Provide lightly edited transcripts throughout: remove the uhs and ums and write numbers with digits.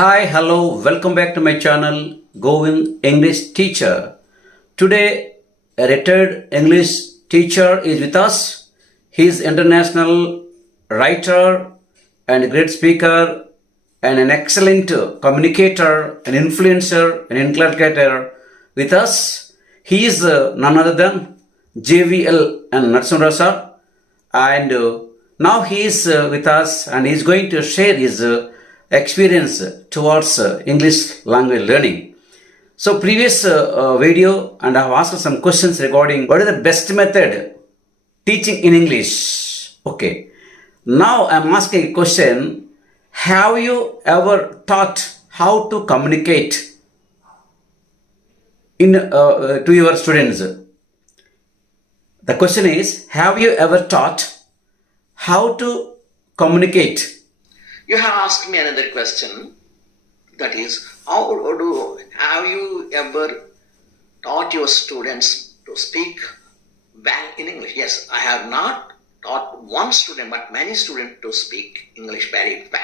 Hi, hello, welcome back to my channel, Govind English Teacher. Today, a retired English teacher is with us. He is international writer and great speaker and an excellent communicator, an influencer, an inculcator with us. He is none other than JVL and Narsimha sir. And now he is with us and he is going to share his experience towards English language learning. So previous video and I have asked some questions regarding what is the best method teaching in English. Okay. Now I am asking a question. Have you ever taught how to communicate to your students? The question is, have you ever taught how to communicate? You have asked me another question, that is, have you ever taught your students to speak well in English? Yes, I have not taught one student but many students to speak English very well.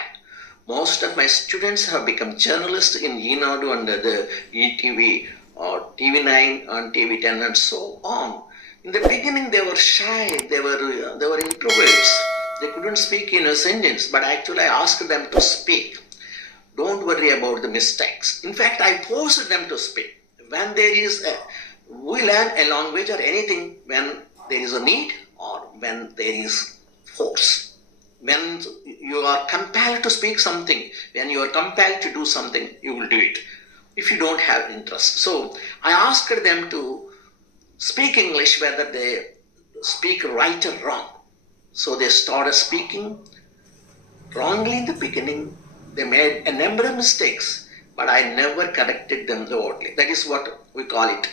Most of my students have become journalists in Enadu and the ETV or TV9 and TV10 and so on. In the beginning they were shy, they were introverts. They couldn't speak in a sentence, but actually I asked them to speak. Don't worry about the mistakes. In fact, I forced them to speak. When we learn a language or anything when there is a need or when there is force. When you are compelled to speak something, when you are compelled to do something, you will do it. If you don't have interest. So I asked them to speak English whether they speak right or wrong. So they started speaking wrongly in the beginning. They made a number of mistakes, but I never corrected them outwardly. That is what we call it.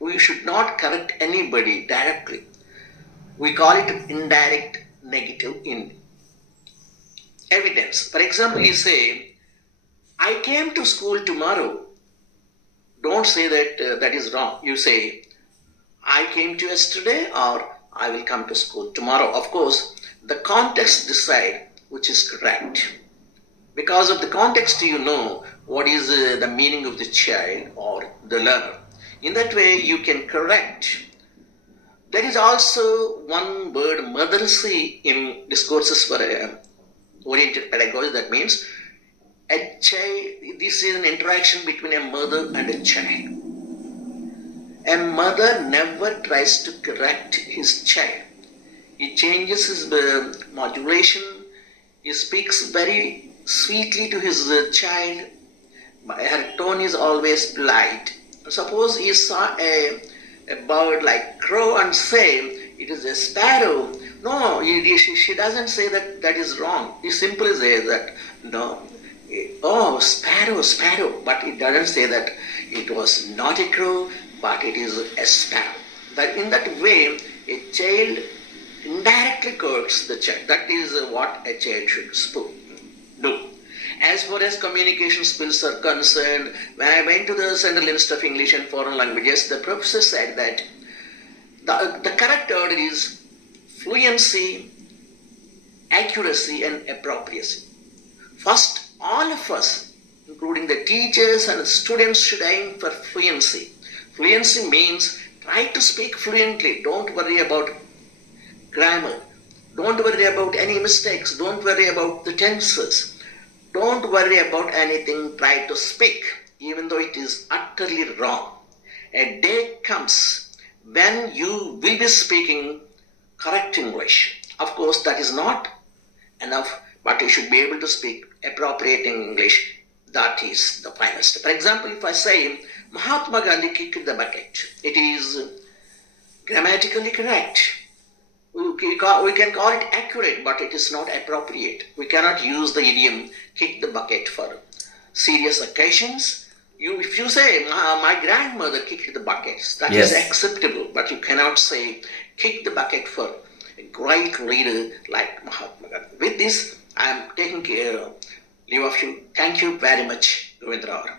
We should not correct anybody directly. We call it indirect negative evidence. For example, you say, I came to school tomorrow. Don't say that that is wrong. You say, I came to yesterday or I will come to school tomorrow. Of course, the context decide which is correct. Because of the context, you know what is the meaning of the child or the learner. In that way, you can correct. There is also one word, mothercy, in discourses for oriented pedagogy. That means a child. This is an interaction between a mother and a child. A mother never tries to correct his child. He changes his modulation. He speaks very sweetly to his child. Her tone is always polite. Suppose he saw a bird like crow and say, it is a sparrow. No, she doesn't say that is wrong. He simply says that, no, oh, sparrow, sparrow. But it doesn't say that it was not a crow, but it is a sparrow. That in that way, a child indirectly corrects the child. That is what a child should do. As far as communication skills are concerned, when I went to the Central Institute of English and Foreign Languages, the professor said that the correct order is fluency, accuracy, and appropriacy. First, all of us, including the teachers and the students, should aim for fluency. Fluency means try to speak fluently. Don't worry about grammar. Don't worry about any mistakes. Don't worry about the tenses. Don't worry about anything. Try to speak, even though it is utterly wrong. A day comes when you will be speaking correct English. Of course, that is not enough, but you should be able to speak appropriate English. That is the finest. For example, if I say, Mahatma Gandhi kicked the bucket, it is grammatically correct. We can call it accurate, but it is not appropriate. We cannot use the idiom kick the bucket for serious occasions. If you say, my grandmother kicked the buckets, that is acceptable, but you cannot say kick the bucket for a great leader like Mahatma Gandhi. With this, I am taking leave of you. Thank you very much, Ravindra.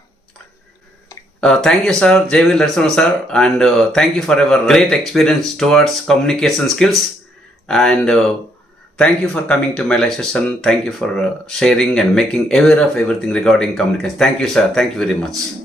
Thank you, sir, JV Narsimha sir, and thank you for your great experience towards communication skills. And Thank you for coming to my live session. Thank you for sharing and making aware of everything regarding communication. Thank you, sir. Thank you very much.